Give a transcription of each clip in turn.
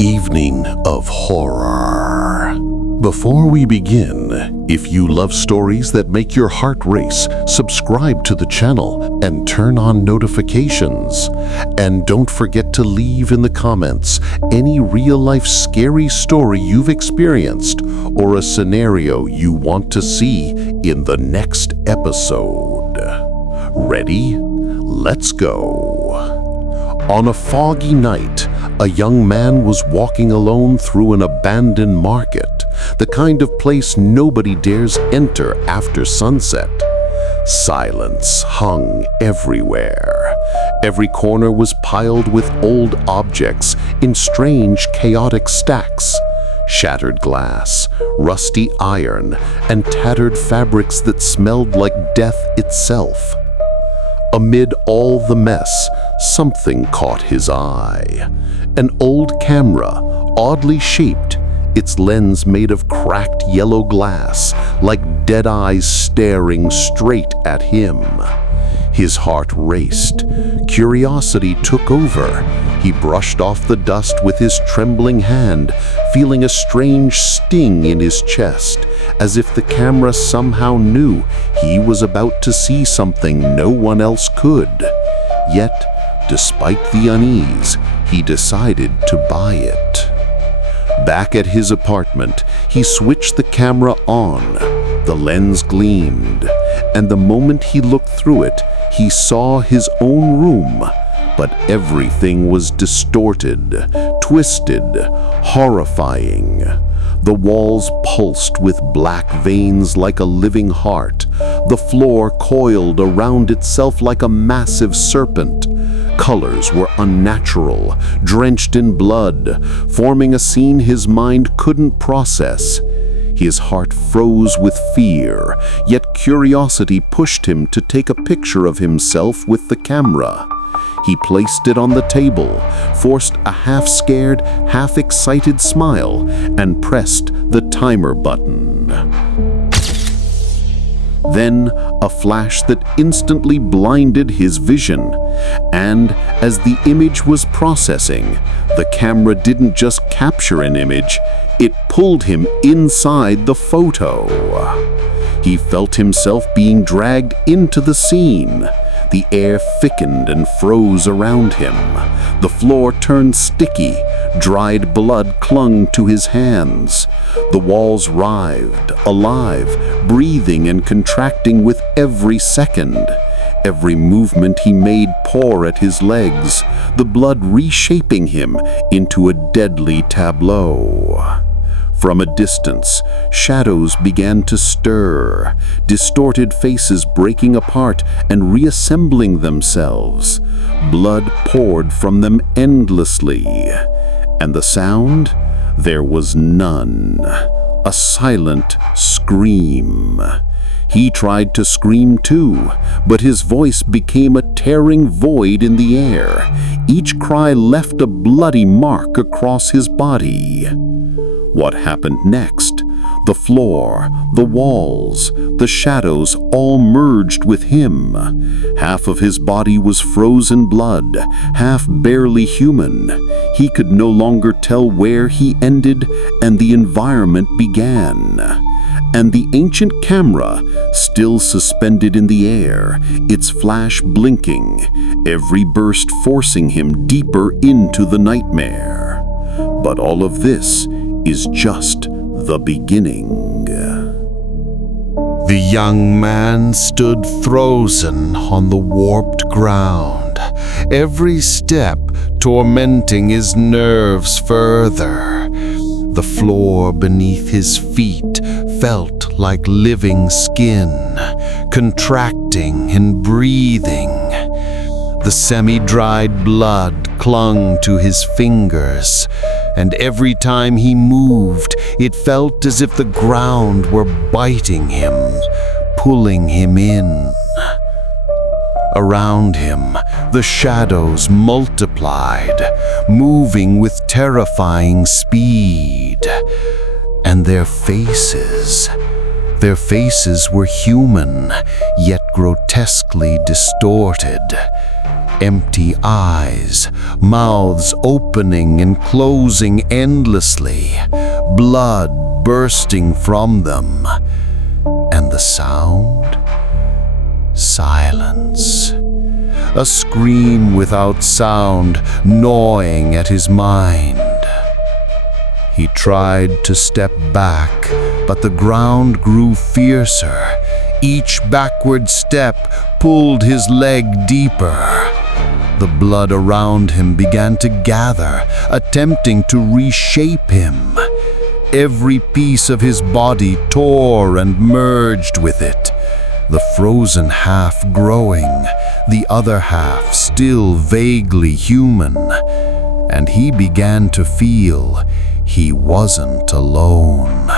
evening of horror. Before we begin, if you love stories that make your heart race, subscribe to the channel and turn on notifications. And don't forget to leave in the comments any real-life scary story you've experienced or a scenario you want to see in the next episode. Ready? Let's go. On a foggy night, a young man was walking alone through an abandoned market, the kind of place nobody dares enter after sunset. Silence hung everywhere. Every corner was piled with old objects in strange, chaotic stacks. Shattered glass, rusty iron, and tattered fabrics that smelled like death itself. Amid all the mess, something caught his eye. An old camera, oddly shaped, its lens made of cracked yellow glass, like dead eyes staring straight at him. His heart raced. Curiosity took over. He brushed off the dust with his trembling hand, feeling a strange sting in his chest, as if the camera somehow knew he was about to see something no one else could. Yet, despite the unease, he decided to buy it. Back at his apartment, he switched the camera on. The lens gleamed, and the moment he looked through it, he saw his own room. But everything was distorted, twisted, horrifying. The walls pulsed with black veins like a living heart. The floor coiled around itself like a massive serpent. Colors were unnatural, drenched in blood, forming a scene his mind couldn't process. His heart froze with fear, yet curiosity pushed him to take a picture of himself with the camera. He placed it on the table, forced a half-scared, half-excited smile, and pressed the timer button. Then, a flash that instantly blinded his vision. And as the image was processing, the camera didn't just capture an image, it pulled him inside the photo. He felt himself being dragged into the scene. The air thickened and froze around him. The floor turned sticky. Dried blood clung to his hands. The walls writhed, alive, breathing and contracting with every second. Every movement he made tore at his legs, the blood reshaping him into a deadly tableau. From a distance, shadows began to stir, distorted faces breaking apart and reassembling themselves. Blood poured from them endlessly. And the sound? There was none. A silent scream. He tried to scream too, but his voice became a tearing void in the air. Each cry left a bloody mark across his body. What happened next? The floor, the walls, the shadows all merged with him. Half of his body was frozen blood, half barely human. He could no longer tell where he ended and the environment began. And the ancient camera, still suspended in the air, its flash blinking, every burst forcing him deeper into the nightmare. But all of this is just the beginning. The young man stood frozen on the warped ground, every step tormenting his nerves further. The floor beneath his feet felt like living skin, contracting and breathing. The semi-dried blood clung to his fingers, and every time he moved, it felt as if the ground were biting him, pulling him in. Around him, the shadows multiplied, moving with terrifying speed. And their faces were human, yet grotesquely distorted. empty eyes, mouths opening and closing endlessly, blood bursting from them. And the sound? Silence. A scream without sound gnawing at his mind. He tried to step back, but the ground grew fiercer. Each backward step pulled his leg deeper. The blood around him began to gather, attempting to reshape him. Every piece of his body tore and merged with it, the frozen half growing, the other half still vaguely human. And he began to feel he wasn't alone.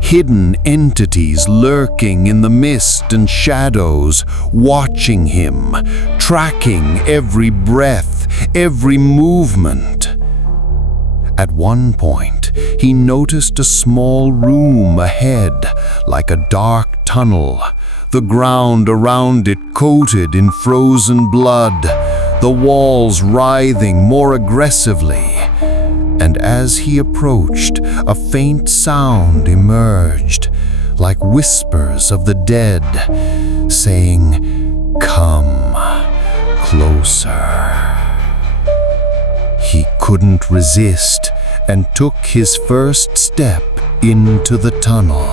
Hidden entities lurking in the mist and shadows, watching him, tracking every breath, every movement. At one point, he noticed a small room ahead, like a dark tunnel, the ground around it coated in frozen blood, the walls writhing more aggressively. And as he approached, a faint sound emerged, like whispers of the dead, saying, "Come closer." He couldn't resist and took his first step into the tunnel.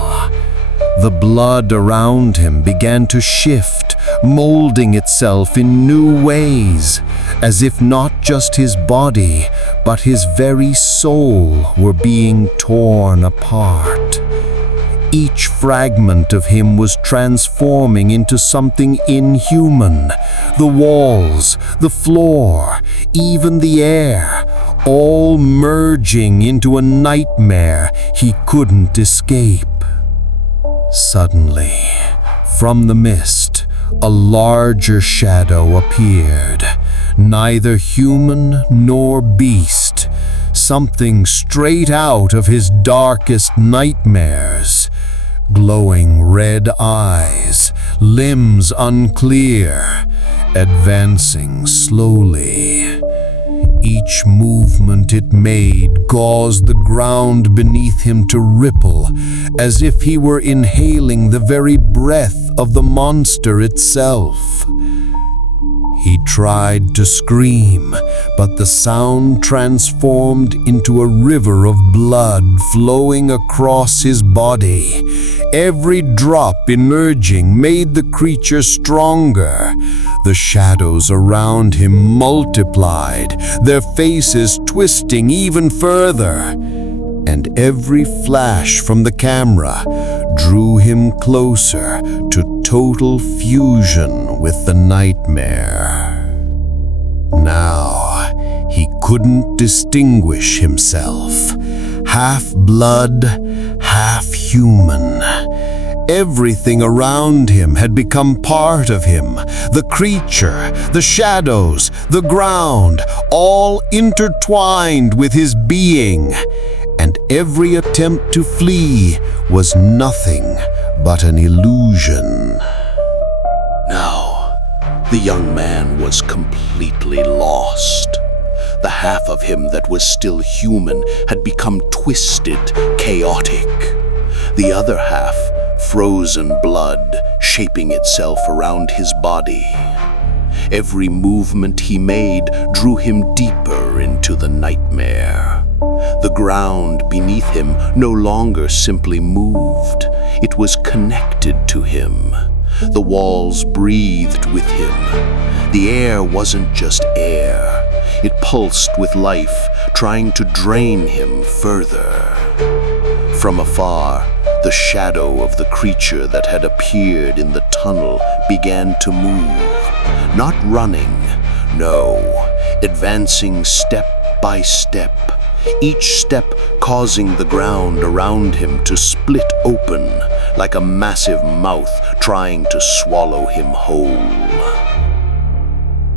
The blood around him began to shift, molding itself in new ways, as if not just his body, but his very soul were being torn apart. Each fragment of him was transforming into something inhuman. The walls, the floor, even the air, all merging into a nightmare he couldn't escape. Suddenly, from the mist, a larger shadow appeared, neither human nor beast, something straight out of his darkest nightmares. Glowing red eyes, limbs unclear, advancing slowly. Each movement it made caused the ground beneath him to ripple, as if he were inhaling the very breath of the monster itself. He tried to scream, but the sound transformed into a river of blood flowing across his body. Every drop emerging made the creature stronger. The shadows around him multiplied, their faces twisting even further. And every flash from the camera drew him closer to total fusion with the nightmare. Now, he couldn't distinguish himself. Half blood, half human. Everything around him had become part of him. The creature, the shadows, the ground, all intertwined with his being. And every attempt to flee was nothing but an illusion. Now, the young man was completely lost. The half of him that was still human had become twisted, chaotic. The other half, frozen blood, shaping itself around his body. Every movement he made drew him deeper into the nightmare. The ground beneath him no longer simply moved. It was connected to him. The walls breathed with him. The air wasn't just air. It pulsed with life, trying to drain him further. From afar, the shadow of the creature that had appeared in the tunnel began to move. Not running, no, advancing step by step. Each step causing the ground around him to split open like a massive mouth trying to swallow him whole.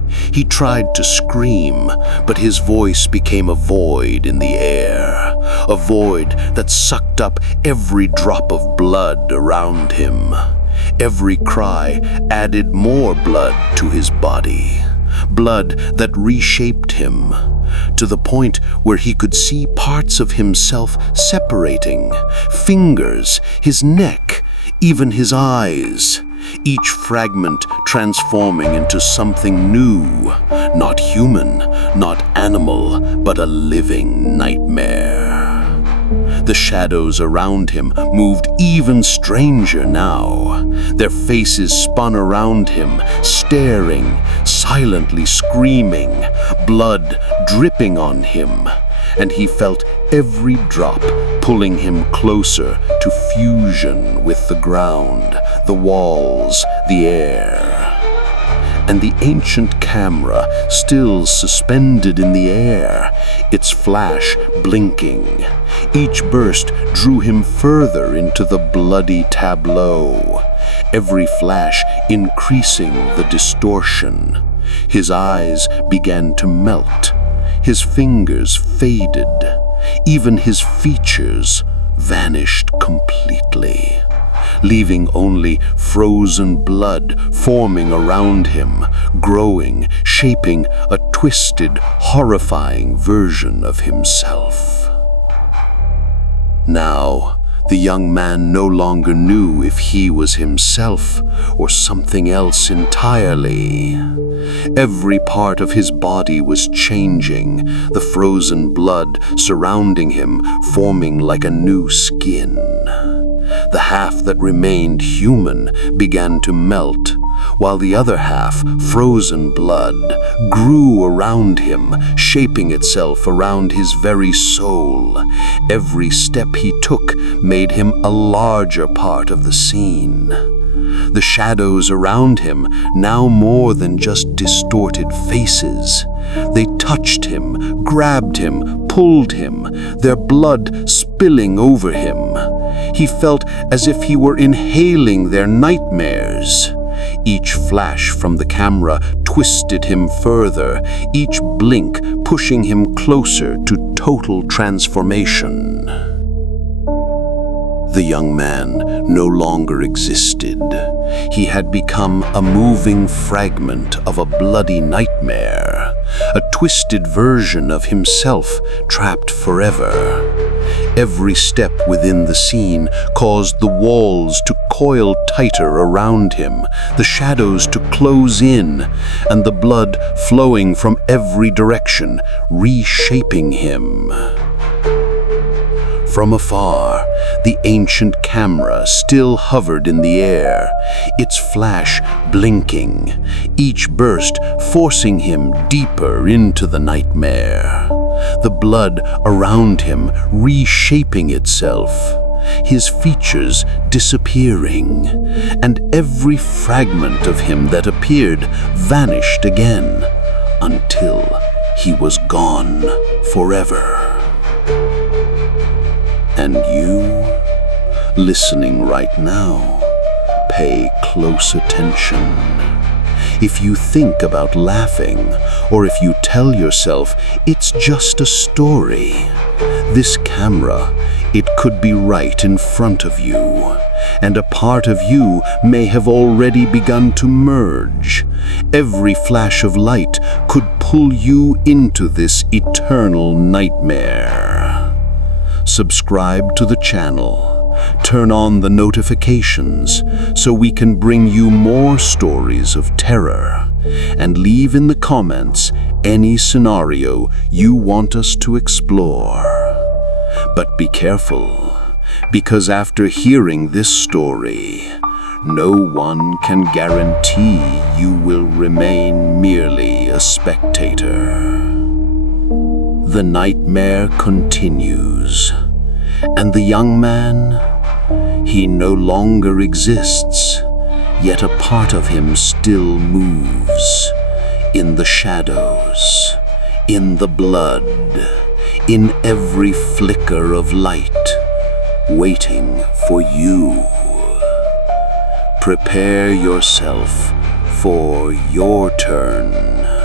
He tried to scream, but his voice became a void in the air, a void that sucked up every drop of blood around him. Every cry added more blood to his body. blood that reshaped him, to the point where he could see parts of himself separating, fingers, his neck, even his eyes, each fragment transforming into something new, not human, not animal, but a living nightmare. The shadows around him moved even stranger now. Their faces spun around him, staring, silently screaming, blood dripping on him, and he felt every drop pulling him closer to fusion with the ground, the walls, the air. And the ancient camera still suspended in the air, its flash blinking. Each burst drew him further into the bloody tableau, every flash increasing the distortion. His eyes began to melt, his fingers faded, even his features vanished completely, leaving only frozen blood forming around him, growing, shaping a twisted, horrifying version of himself. Now, the young man no longer knew if he was himself or something else entirely. Every part of his body was changing, the frozen blood surrounding him forming like a new skin. The half that remained human began to melt, while the other half, frozen blood, grew around him, shaping itself around his very soul. Every step he took made him a larger part of the scene. The shadows around him, now more than just distorted faces. They touched him, grabbed him, pulled him, their blood spilling over him. He felt as if he were inhaling their nightmares. Each flash from the camera twisted him further, each blink pushing him closer to total transformation. The young man no longer existed. He had become a moving fragment of a bloody nightmare, a twisted version of himself trapped forever. Every step within the scene caused the walls to coil tighter around him, the shadows to close in, and the blood flowing from every direction, reshaping him. From afar, the ancient camera still hovered in the air, its flash blinking, each burst forcing him deeper into the nightmare. The blood around him reshaping itself, his features disappearing, and every fragment of him that appeared vanished again, until he was gone forever. And you, listening right now, pay close attention. If you think about laughing, or if you tell yourself it's just a story, this camera, it could be right in front of you, and a part of you may have already begun to merge. Every flash of light could pull you into this eternal nightmare. Subscribe to the channel, turn on the notifications so we can bring you more stories of terror, and leave in the comments any scenario you want us to explore. But be careful, because after hearing this story, no one can guarantee you will remain merely a spectator. The nightmare continues, and the young man, he no longer exists, yet a part of him still moves, in the shadows, in the blood, in every flicker of light, waiting for you. Prepare yourself for your turn.